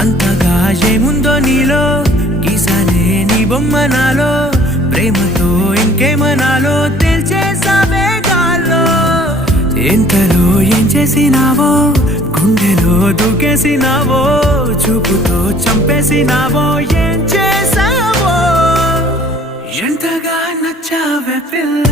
అంతగా ఏముందో నీలో గీసానే నీ బొమ్మ నాలో ప్రేమతో ఇంకేమనాలో తెలిచేసావే గాల్లో ఎంతలో ఏం చేసినావో గుండెలో దూకేసినావో చూపుతో చంపేసినావో ఏం చేసావో ఎంతగా నచ్చావే పిల్ల